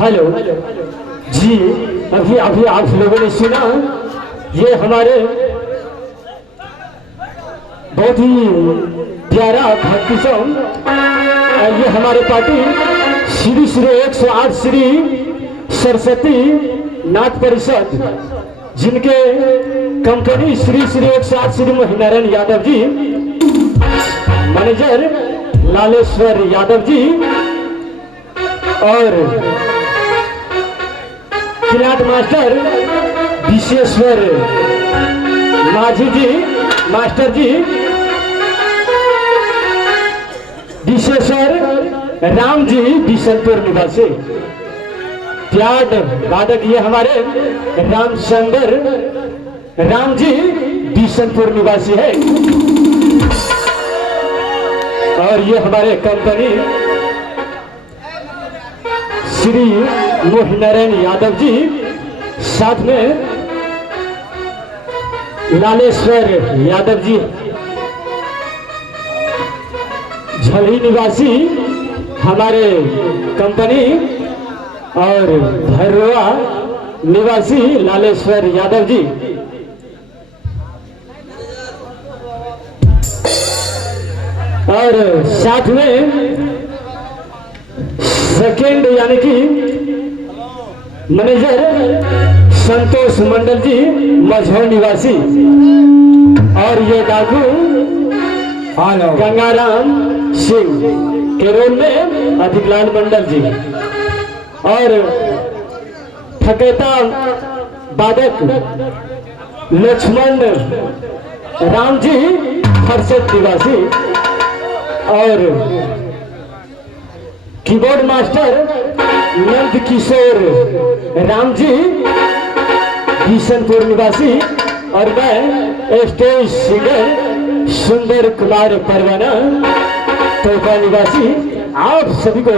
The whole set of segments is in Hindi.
हेलो जी। अभी अभी आप लोगों ने सुना, ये हमारे बहुत ही प्यारा भक्ति सॉन्ग, ये हमारे पार्टी श्री श्री 108 श्री सरस्वती नाथ परिषद, जिनके कंपनी श्री श्री 108 श्री मोहिनारायण यादव जी, मैनेजर लालेश्वर यादव जी और किलाट मास्टर विशेश्वर माझी जी, मास्टर जी विशेश्वर राम जी बिशनपुर निवासी, प्याद वादक ये हमारे रामचंद्र राम जी बिशनपुर निवासी है। और ये हमारे कंपनी श्री मोहिनारायण यादव जी, साथ में लालेश्वर यादव जी झली निवासी हमारे कंपनी, और भैरवा निवासी लालेश्वर यादव जी, और साथ में सेकेंड यानी कि मैनेजर संतोष मंडल जी मझौर निवासी, और ये डाकू गंगाराम सिंह केरल में अधिकलाल मंडल जी, और ठकेता वादक लक्ष्मण राम जी फरसत निवासी, और कीबोर्ड मास्टर नंद किशोर राम जी किशनपुर निवासी, और मैं स्टेज सिंगर सुंदर कुमार परवाना तोहफा निवासी। आप सभी को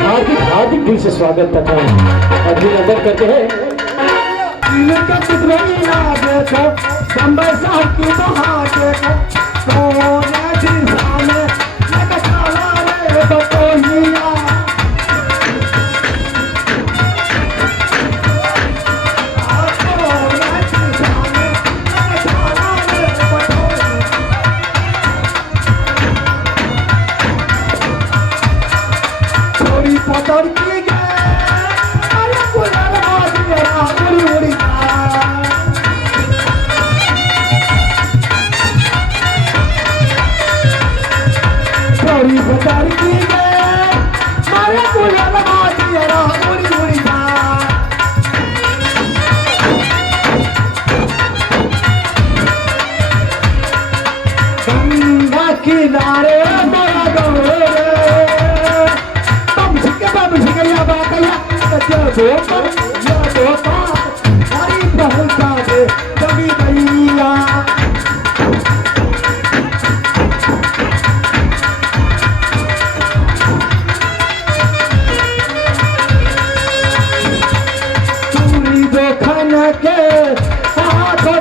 हार्दिक हार्दिक दिल से स्वागत तथा अभिनंदन करते हैं। किनारे मेरा गौरे बम झिके या बाकया जो हरी पहुंचा दे कभी भैया। चूड़ी देखन के हाथों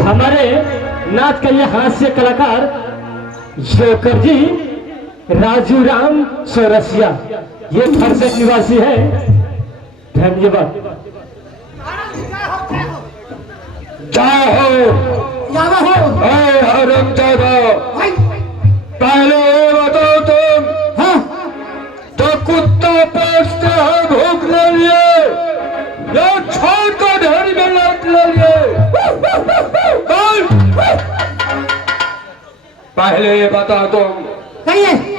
हमारे नाच का ये हास्य कलाकार जोकर जी राजू राम चौरसिया, ये फरसत निवासी है। धन्यवाद। जय हो हरम दादा। पहले ये बताओ तुम, हाँ तो कुत्ता पोसते हो भूख ले लिए या छोड़ कर ढेरी में लौट ले लिए? पहले ये बता तुम,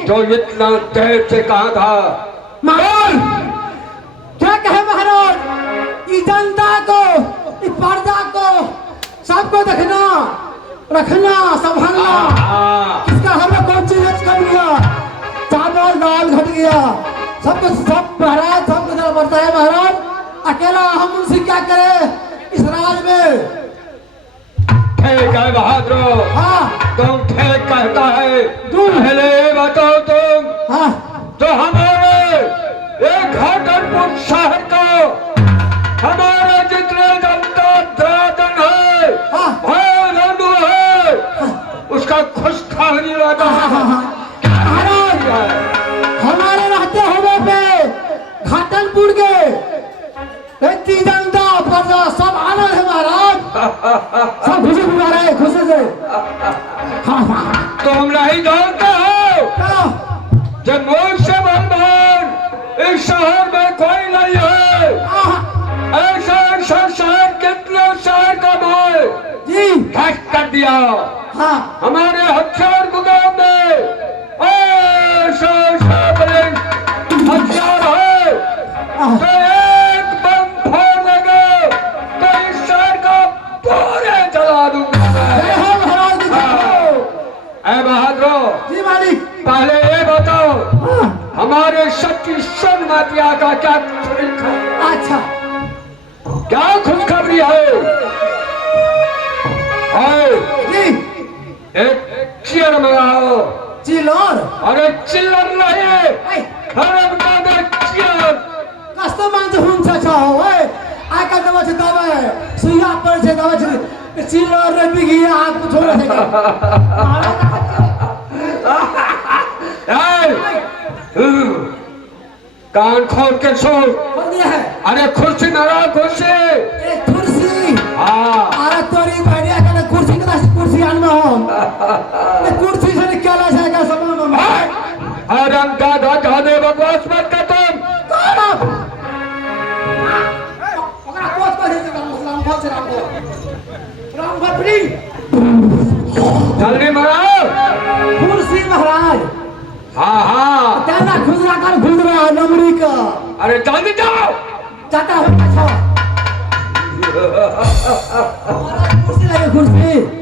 जो इतना देर से कहा था। महाराज क्या कहे महाराज, इस जनता को, इस प्रजा को, सबको देखना रखना संभालना। किसका हमें कौन चीज कम गया, चावल दाल घट गया, सब महाराज सब कुछ बढ़ता है महाराज। अकेला हम उनसे क्या करें इस राज में। ठीक है बहादुर, हाँ तुम ठीक कहता है। पहले ये बताओ तुम, हाँ तो हमारे एक घाटनपुर शहर को हमारे जितने जनता द्रादन है, भाई रंडू है, उसका खुश खबरी रहता है। महाराज हमारे रहते हुए पे घाटनपुर के इतनी जनता प्रजा सब आनंद है महाराज, सब खुशी मना रहे खुशी से। तुम नहीं जानते हो जब मुझ से बंधन इस शहर में कोई नहीं है। ऐसा ऐसा शहर कितने शहर का भाई जी ध्वस्त कर दिया। हाँ हमारे हथियार गोदाम में ऐसा ऐसा बड़े हथियार है, तो एक बम फोड़ देगा तो इस शहर का पूरे जला दूंगा जय मैं। हो महाराज जी। ऐ बहादुर, जी मालिक। पहले ये बताओ हमारे शक्ति सन मातिया का क्या अच्छा क्या खुशखबरी है? जी एक चेयर मंगाओ। चिल्लर अरे चिल्लर नहीं, खरबनादा चेयर। कस्तो मान्छे हुन्छ छ हो है आका दवा छ दवा सुइया पर छ दवा छ चिल्लर रे बिगी आको छोरा कान खोल के सुन। बोल दिया है। अरे कुर्सी लगा कुर्सी। ए कुर्सी हाँ अरे तोरी बढ़िया का कुर्सी का कुर्सी आन में हो कुर्सी से निकाला जाएगा सब में। अरे हम दादा जाने बकवास मत कर तुम। कौन आप ओकरा कोच पर है राम भक्त राम भक्ति जल्दी मराओ कुर्सी महाराज। हाँ हाँ तेरा खुजरा कर खुजरा नमरी का अरे जल्दी जाओ। जाता है अच्छा कुर्सी लगे कुर्सी।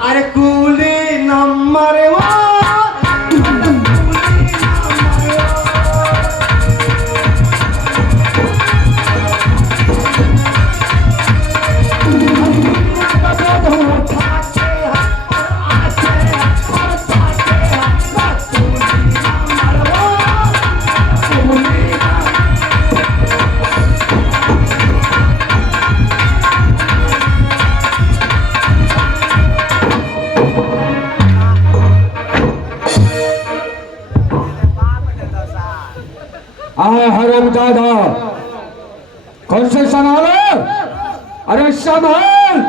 अरे कूली नंबर हरम दादा कौन से संभालो? अरे संभाल।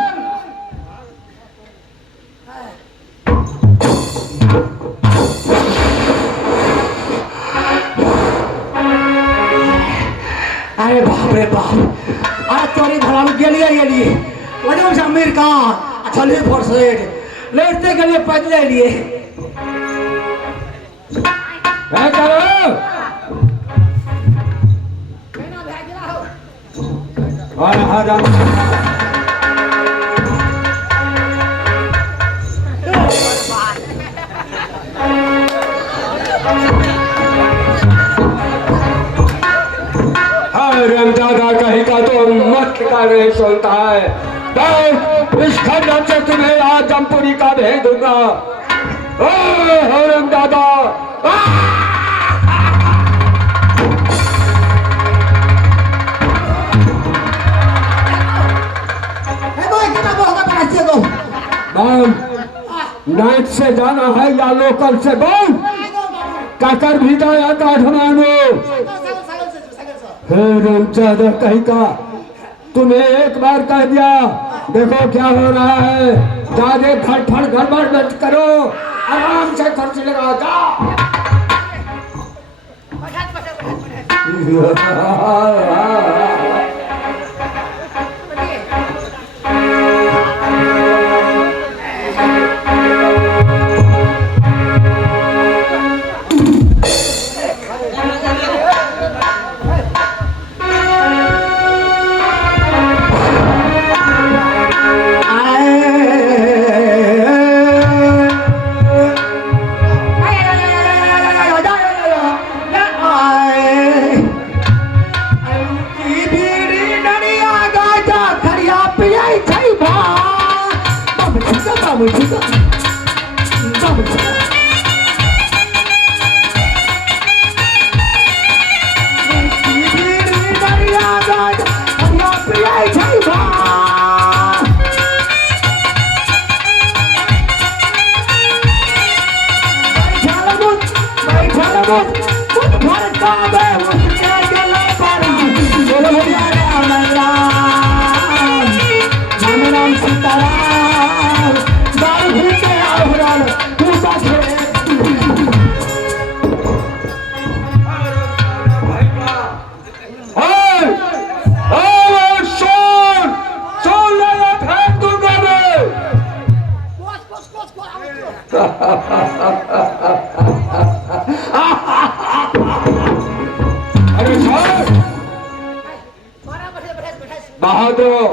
अरे बाप रे बाप अरे तोरी भला में गेलिए वजह से अमेरिका चलिए फोर्सेट लेटते गलिए पैदल लिए क्या करो? और हरम हरम दादा कहीं का तो मत का नहीं सुनता है। तो इस खंडन से तुम्हें आज जमपुरी का भेज दूंगा। ओ हरम दादा नाइट से जाना है या लोकल से? बोल काकर भी जाया काठमांडू। ज्यादा कहीं का तुम्हें एक बार कह दिया, देखो क्या हो रहा है। ज्यादा खड़फड़ गड़बड़ मत करो, आराम से खर्च लगा जाओ। अरे सर बहादुर,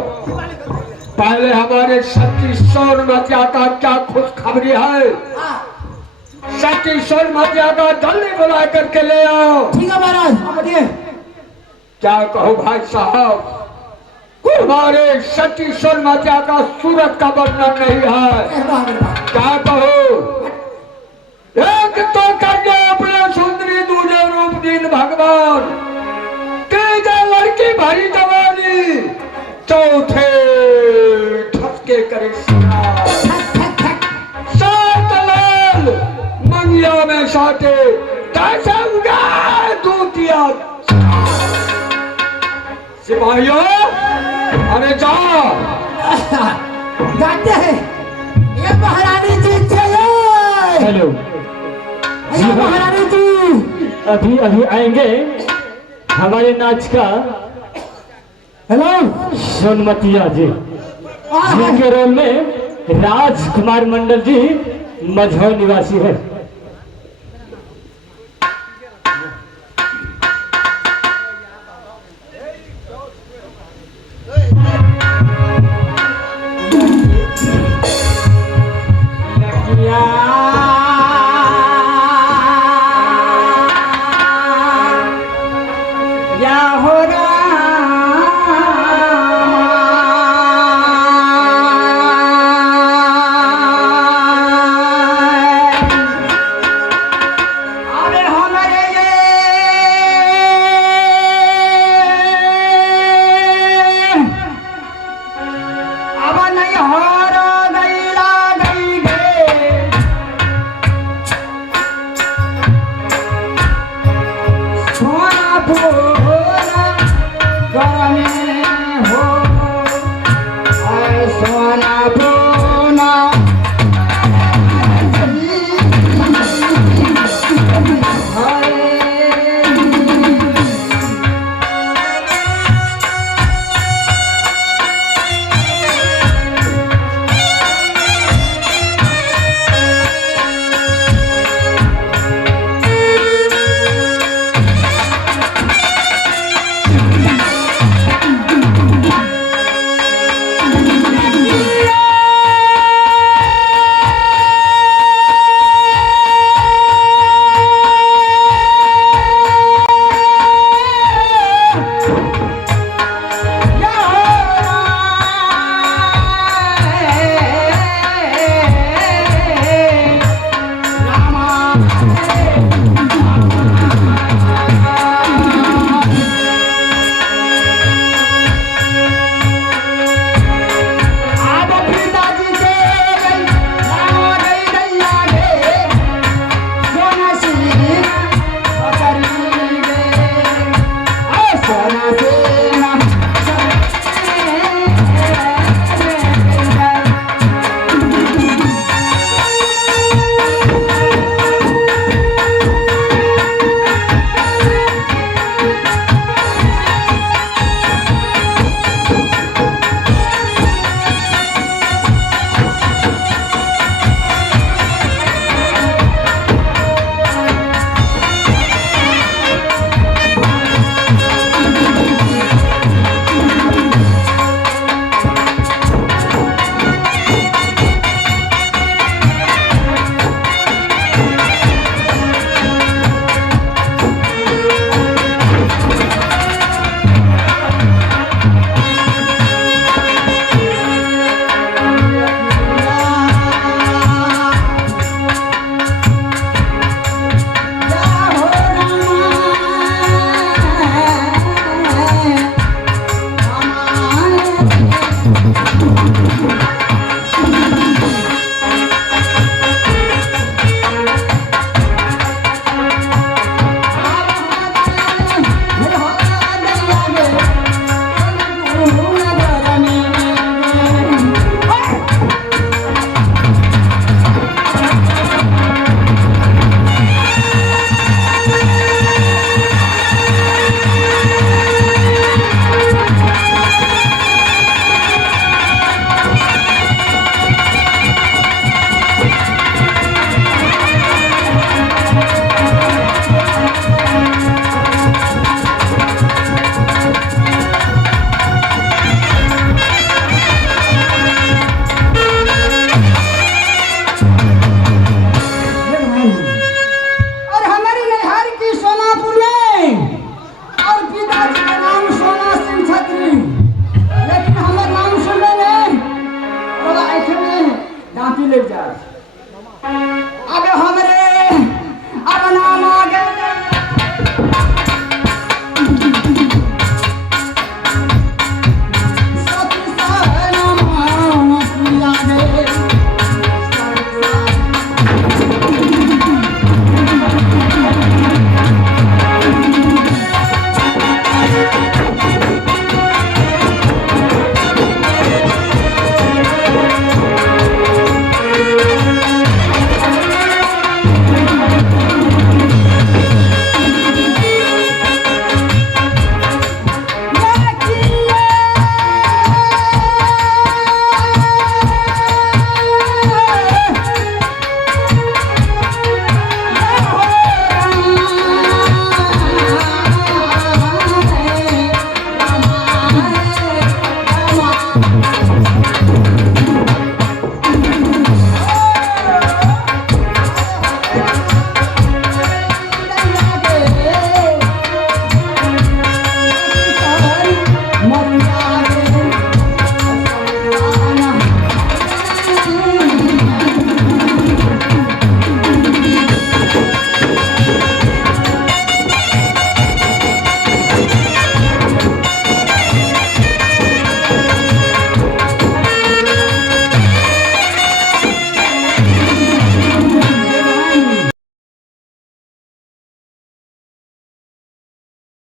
पहले हमारे सती सोनमतिया का क्या खुशखबरी है? सती सोनमतिया का जल्दी बुला करके ले आओ। ठीक है महाराज। क्या कहो भाई साहब, हमारे सती सोनमतिया का सूरत का वर्णन नहीं है। क्या कहो, एक तो करने अपने सुंदरी, दूजे रूप दीन भगवान, तीजे लड़की भरी जवानी, चौथे ठसके करे सात लाल मंगिया में साटे, कैसे उगा दूतिया। सिपाहियों, अरे जाओ। जाते हैं, ये महारानी जी चले। हेलो ये महारानी जी अभी अभी आएंगे हमारे नाच का हेलो सोनमतिया जी, जिनके रोल में राजकुमार मंडल जी मझौल निवासी है।